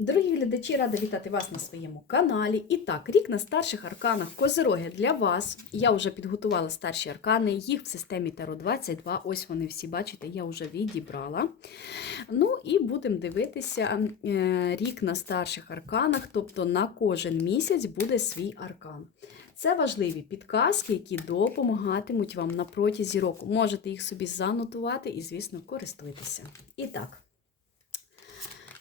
Дорогі глядачі, рада вітати вас на своєму каналі. І так, рік на старших арканах Козироги для вас. Я вже підготувала старші аркани, їх в системі Таро 22. Ось вони всі бачите, я вже відібрала. Ну і будемо дивитися е, рік на старших арканах, тобто на кожен місяць буде свій аркан. Це важливі підказки, які допомагатимуть вам на протязі року. Можете їх собі занотувати і, звісно, користуйтеся. І так.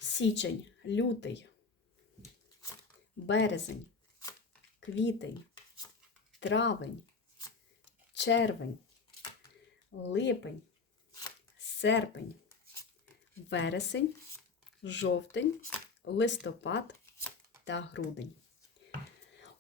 Січень, лютий, березень, квітень, травень, червень, липень, серпень, вересень, жовтень, листопад та грудень.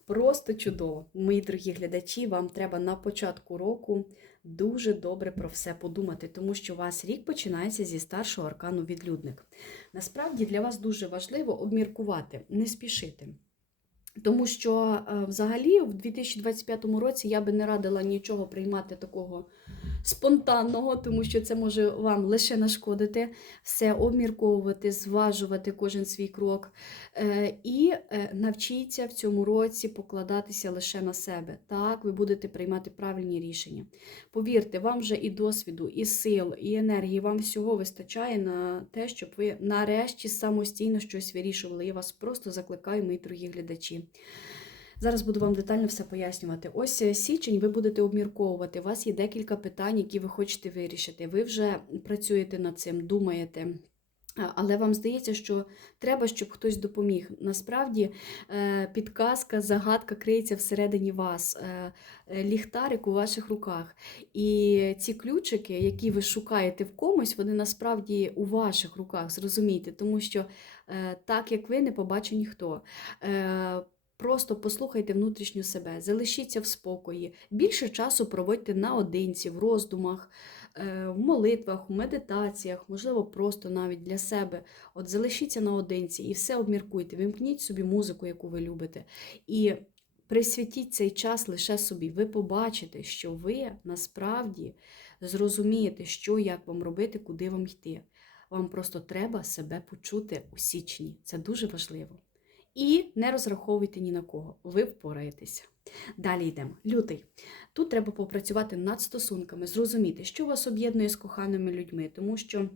Просто чудово, мої дорогі глядачі. Вам треба на початку року дуже добре про все подумати, тому що у вас рік починається зі старшого аркану відлюдник. Насправді для вас дуже важливо обміркувати, не спішити. Тому що е, взагалі в 2025 році я би не радила нічого приймати такого спонтанного, тому що це може вам лише нашкодити, все обмірковувати, зважувати кожен свій крок. Е, І е, навчіться в цьому році покладатися лише на себе. Так, ви будете приймати правильні рішення. Повірте, вам вже і досвіду, і сил, і енергії, вам всього вистачає на те, щоб ви нарешті самостійно щось вирішували. Я вас просто закликаю, мої дорогі глядачі. Зараз буду вам детально все пояснювати. Ось е, січень ви будете обмірковувати. У вас є декілька питань, які ви хочете вирішити. Ви вже працюєте над цим, думаєте. Але вам здається, що треба, щоб хтось допоміг. Насправді е, підказка, загадка криється всередині вас, е, ліхтарик у ваших руках. І ці ключики, які ви шукаєте в комусь, вони насправді у ваших руках, зрозумійте, тому що так як ви не побачить ніхто. Просто послухайте внутрішню себе, залишіться в спокої, більше часу проводьте наодинці, в роздумах, е, в молитвах, в медитаціях, можливо, просто навіть для себе. От залишіться наодинці і все обміркуйте, вимкніть собі музику, яку ви любите. І присвятіть цей час лише собі. Ви побачите, що ви насправді зрозумієте, що як вам робити, куди вам йти. Вам просто треба себе почути у січні. Це дуже важливо. І не розраховуйте ні на кого, ви впораєтеся. Далі йдемо. Лютий. Тут треба попрацювати над стосунками, зрозуміти, що вас об'єднує з коханими людьми, тому що.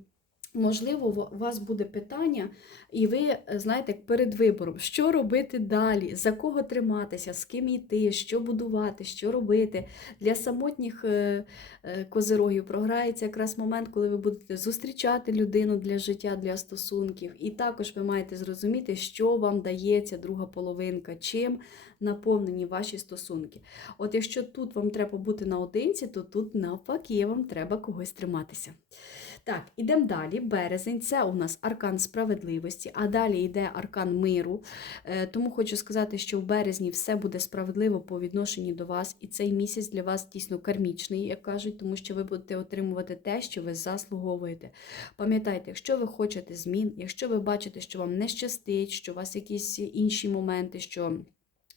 Можливо, у вас буде питання, і ви е, знаєте, перед вибором, що робити далі, за кого триматися, з ким йти, що будувати, що робити. Для самотніх е, е, козирогів програється якраз момент, коли ви будете зустрічати людину для життя, для стосунків. І також ви маєте зрозуміти, що вам дається друга половинка, чим наповнені ваші стосунки. От якщо тут вам треба бути наодинці, то тут навпаки вам треба когось триматися. Так, ідемо далі. Березень це у нас аркан справедливості, а далі йде аркан миру. Е, Тому хочу сказати, що в березні все буде справедливо по відношенню до вас, і цей місяць для вас дійсно кармічний, як кажуть, тому що ви будете отримувати те, що ви заслуговуєте. Пам'ятайте, якщо ви хочете змін, якщо ви бачите, що вам не щастить, що у вас якісь інші моменти, що.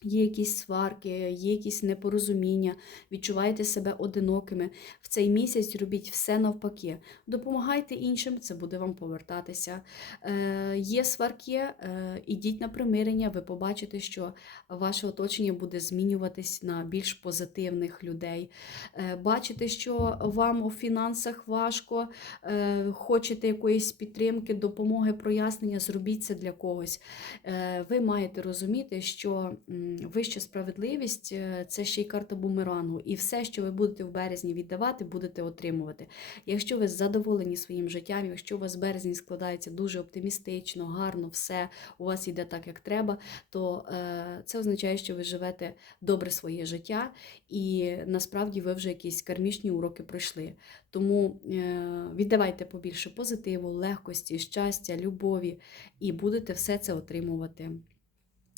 Є якісь сварки, є якісь непорозуміння, відчуваєте себе одинокими. В цей місяць робіть все навпаки. Допомагайте іншим, це буде вам повертатися. Е, є сварки, е, ідіть на примирення, ви побачите, що ваше оточення буде змінюватись на більш позитивних людей. Е, бачите, що вам у фінансах важко, е, хочете якоїсь підтримки, допомоги, прояснення, зробіть це для когось. Е, ви маєте розуміти, що вища справедливість е, це ще й карта бумерангу, і все, що ви будете в березні віддавати, будете отримувати. Якщо ви задоволені своїм життям, якщо у вас березень складається дуже оптимістично, гарно, все у вас йде так, як треба, то е, це означає, що ви живете добре своє життя, і насправді ви вже якісь кармічні уроки пройшли. Тому е, віддавайте побільше позитиву, легкості, щастя, любові, і будете все це отримувати.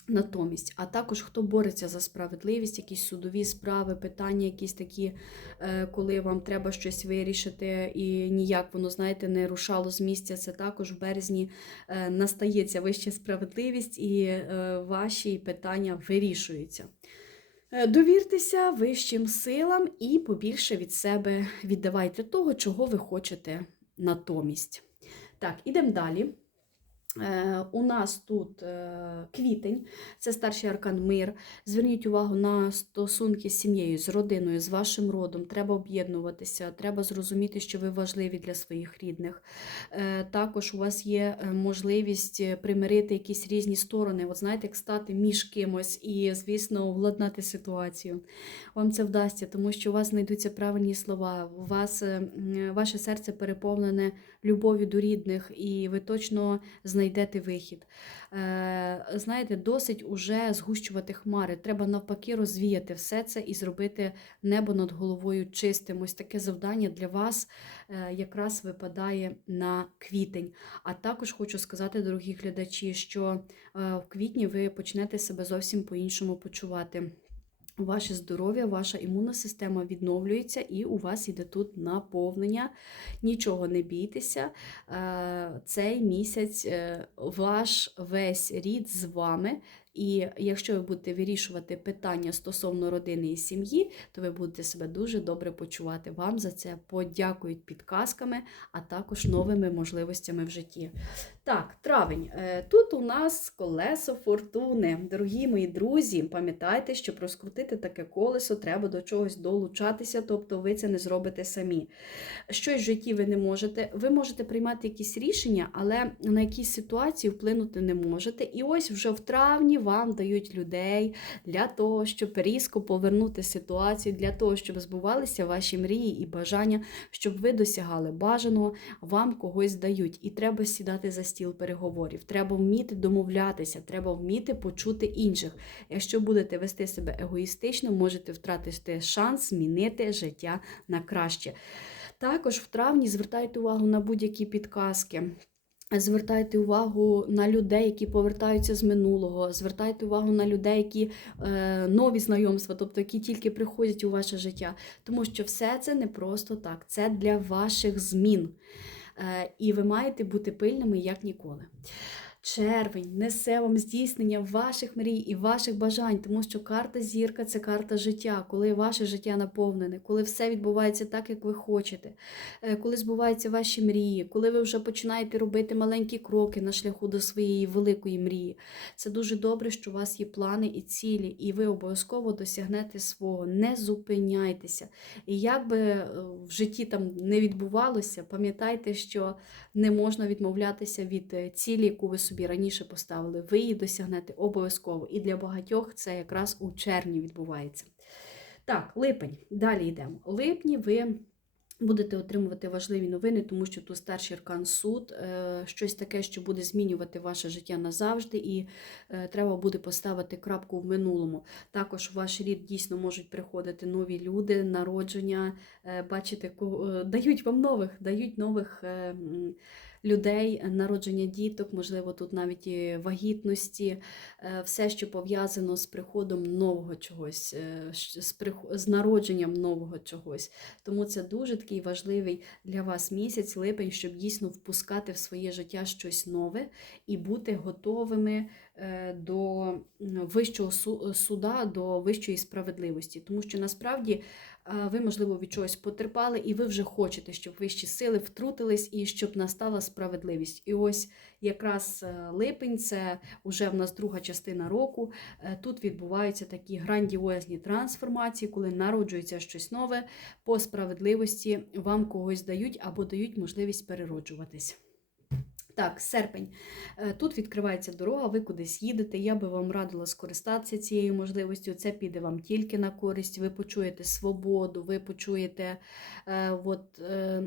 Натомість, а також хто бореться за справедливість, якісь судові справи, питання, якісь такі, е, коли вам треба щось вирішити, і ніяк воно, знаєте, не рушало з місця. Це також в березні е, настається вища справедливість, і е, ваші питання вирішуються. Довіртеся вищим силам і побільше від себе віддавайте того, чого ви хочете натомість. Так, ідемо далі. Е, У нас тут е, квітень, це старший аркан мир. Зверніть увагу на стосунки з сім'єю, з родиною, з вашим родом. Треба об'єднуватися, треба зрозуміти, що ви важливі для своїх рідних. Е, Також у вас є можливість примирити якісь різні сторони. От знаєте, як стати між кимось і, звісно, владнати ситуацію. Вам це вдасться, тому що у вас знайдуться правильні слова. У вас ваше серце переповнене любов'ю до рідних, і ви точно знайдете вихід. Е, Знаєте, досить уже згущувати хмари. Треба навпаки розвіяти все це і зробити небо над головою чистим. Ось таке завдання для вас е, якраз випадає на квітень. А також хочу сказати, дорогі глядачі, що е, в квітні ви почнете себе зовсім по-іншому почувати. Ваше здоров'я, ваша імунна система відновлюється, і у вас йде тут наповнення. Нічого не бійтеся. Е, Цей місяць е, ваш весь рід з вами. І якщо ви будете вирішувати питання стосовно родини і сім'ї, то ви будете себе дуже добре почувати. Вам за це подякують підказками, а також новими можливостями в житті. Так, травень. Е, Тут у нас колесо фортуни. Дорогі мої друзі, пам'ятайте, щоб розкрутити таке колесо, треба до чогось долучатися, тобто ви це не зробите самі. Щось в житті ви не можете. Ви можете приймати якісь рішення, але на якісь ситуації вплинути не можете. І ось вже в травні вам дають людей для того, щоб різко повернути ситуацію, для того, щоб збувалися ваші мрії і бажання, щоб ви досягали бажаного, вам когось дають. І треба сідати за стіл переговорів. Треба вміти домовлятися, треба вміти почути інших. Якщо будете вести себе егоїстично, можете втратити шанс змінити життя на краще. Також в травні звертайте увагу на будь-які підказки. Звертайте увагу на людей, які повертаються з минулого. Звертайте увагу на людей, які е, нові знайомства, тобто які тільки приходять у ваше життя. Тому що все це не просто так, це для ваших змін. Е, і ви маєте бути пильними як ніколи. Червень несе вам здійснення ваших мрій і ваших бажань, тому що карта зірка це карта життя, коли ваше життя наповнене, коли все відбувається так, як ви хочете, е, коли збуваються ваші мрії, коли ви вже починаєте робити маленькі кроки на шляху до своєї великої мрії. Це дуже добре, що у вас є плани і цілі, і ви обов'язково досягнете свого. Не зупиняйтеся. І як би е, в житті там не відбувалося, пам'ятайте, що не можна відмовлятися від е, цілі, яку ви собі раніше поставили. Ви її досягнете обов'язково. І для багатьох це якраз у червні відбувається. Так, липень. Далі йдемо. У липні ви. Будете отримувати важливі новини, тому що тут старший аркан суд, е, щось таке, що буде змінювати ваше життя назавжди, і е, треба буде поставити крапку в минулому. Також в ваш рід дійсно можуть приходити нові люди, народження, е, бачите, дають вам нових, дають нових людей, народження діток, можливо, тут навіть і вагітності, е, все, що пов'язано з приходом нового чогось, е, з народженням нового чогось. Тому це дуже такий важливий для вас місяць, липень, щоб дійсно впускати в своє життя щось нове і бути готовими е, до вищого су- суда, до вищої справедливості. Тому що насправді ви, можливо, від чогось потерпали, і ви вже хочете, щоб вищі сили втрутились і щоб настала справедливість. І ось якраз е, липень це вже в нас друга частина року. Е, Тут відбуваються такі грандіозні трансформації, коли народжується щось нове, по справедливості вам когось дають або дають можливість перероджуватись. Так, серпень. Е, Тут відкривається дорога, ви кудись їдете. Я би вам радила скористатися цією можливістю. Це піде вам тільки на користь. Ви почуєте свободу, ви почуєте е, от, е,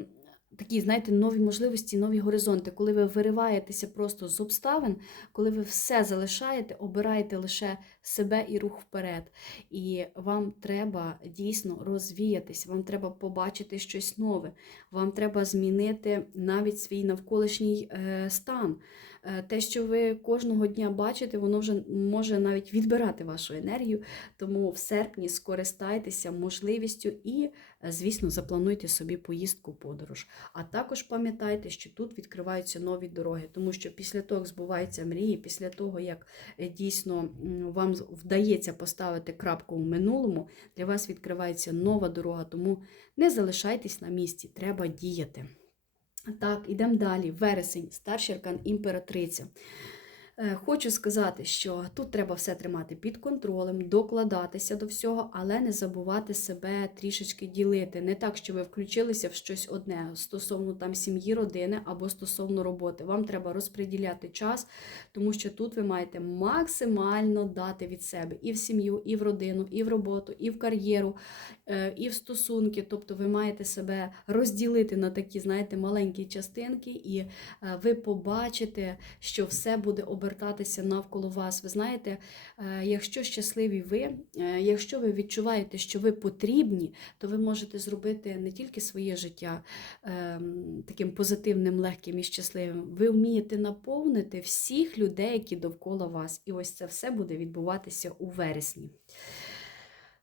такі, знаєте, нові можливості, нові горизонти, коли ви вириваєтеся просто з обставин, коли ви все залишаєте, обираєте лише себе і рух вперед. І вам треба дійсно розвіятися, вам треба побачити щось нове, вам треба змінити навіть свій навколишній е, стан. Е, Те, що ви кожного дня бачите, воно вже може навіть відбирати вашу енергію. Тому в серпні скористайтеся можливістю і, е, звісно, заплануйте собі поїздку подорож. А також пам'ятайте, що тут відкриваються нові дороги, тому що після того, як збуваються мрії, після того, як е, дійсно вам вдається поставити крапку в минулому, для вас відкривається нова дорога, тому не залишайтесь на місці, треба діяти. Так, ідемо далі. Вересень, старший імператриця. Е, Хочу сказати, що тут треба все тримати під контролем, докладатися до всього, але не забувати себе трішечки ділити. Не так, що ви включилися в щось одне стосовно там сім'ї, родини або стосовно роботи. Вам треба розподіляти час, тому що тут ви маєте максимально дати від себе і в сім'ю, і в родину, і в роботу, і в кар'єру, е, і в стосунки. Тобто ви маєте себе розділити на такі, знаєте, маленькі частинки, і е, ви побачите, що все буде обертатися навколо вас. Ви знаєте, е, якщо щасливі ви, е, якщо ви відчуваєте, що ви потрібні, то ви можете зробити не тільки своє життя ем, таким позитивним, легким і щасливим. Ви вмієте наповнити всіх людей, які довкола вас. І ось це все буде відбуватися у вересні.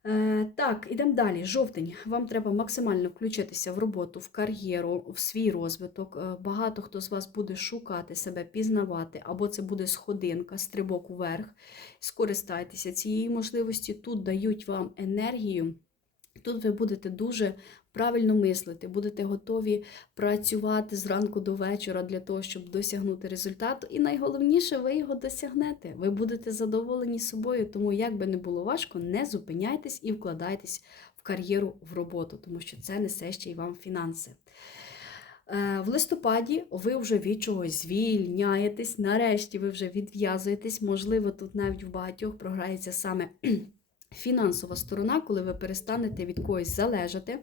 Е, Так, ідемо далі. Жовтень. Вам треба максимально включитися в роботу, в кар'єру, в свій розвиток. Е, Багато хто з вас буде шукати себе, пізнавати, або це буде сходинка, стрибок уверх. Скористайтеся цією можливості. Тут дають вам енергію. Тут ви будете дуже правильно мислити, будете готові працювати зранку до вечора для того, щоб досягнути результату. І найголовніше, ви його досягнете. Ви будете задоволені собою, тому як би не було важко, не зупиняйтесь і вкладайтесь в кар'єру, в роботу, тому що це несе ще й вам фінанси. Е, В листопаді ви вже від чогось звільняєтесь, нарешті ви вже відв'язуєтесь. Можливо, тут навіть в багатьох програється саме фінансова сторона, коли ви перестанете від когось залежати.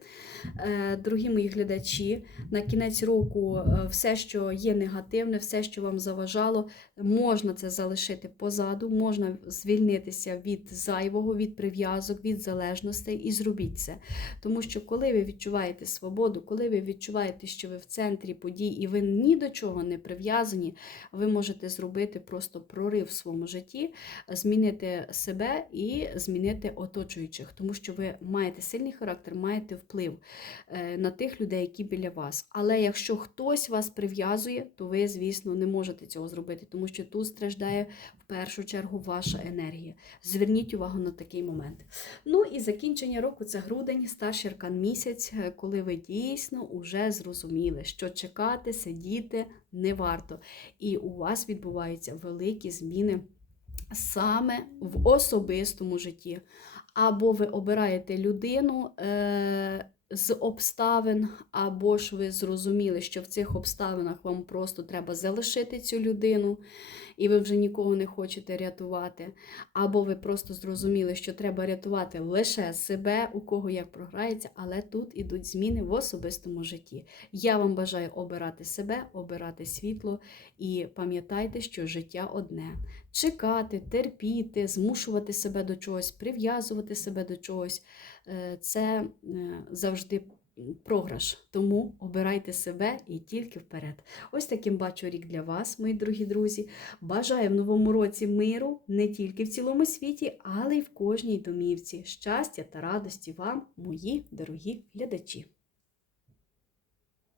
Е, Дорогі мої глядачі, на кінець року е, все, що є негативне, все, що вам заважало, можна це залишити позаду, можна звільнитися від зайвого, від прив'язок, від залежностей і зробіть це. Тому що коли ви відчуваєте свободу, коли ви відчуваєте, що ви в центрі подій і ви ні до чого не прив'язані, ви можете зробити просто прорив в своєму житті, змінити себе і змінити оточуючих, тому що ви маєте сильний характер, маєте вплив е, на тих людей, які біля вас. Але якщо хтось вас прив'язує, то ви, звісно, не можете цього зробити, тому що тут страждає в першу чергу ваша енергія. Зверніть увагу на такий момент. Ну і закінчення року це грудень, старший аркан місяць, е, коли ви дійсно вже зрозуміли, що чекати, сидіти не варто. І у вас відбуваються великі зміни саме в особистому житті. Або ви обираєте людину е, з обставин, або ж ви зрозуміли, що в цих обставинах вам просто треба залишити цю людину, і ви вже нікого не хочете рятувати. Або ви просто зрозуміли, що треба рятувати лише себе, у кого як програється, але тут ідуть зміни в особистому житті. Я вам бажаю обирати себе, обирати світло і пам'ятайте, що життя одне. Чекати, терпіти, змушувати себе до чогось, прив'язувати себе до чогось е, це е, завжди програш. Тому обирайте себе і тільки вперед. Ось таким бачу рік для вас, мої дорогі друзі. Бажаю в новому році миру не тільки в цілому світі, але й в кожній домівці. Щастя та радості вам, мої дорогі глядачі!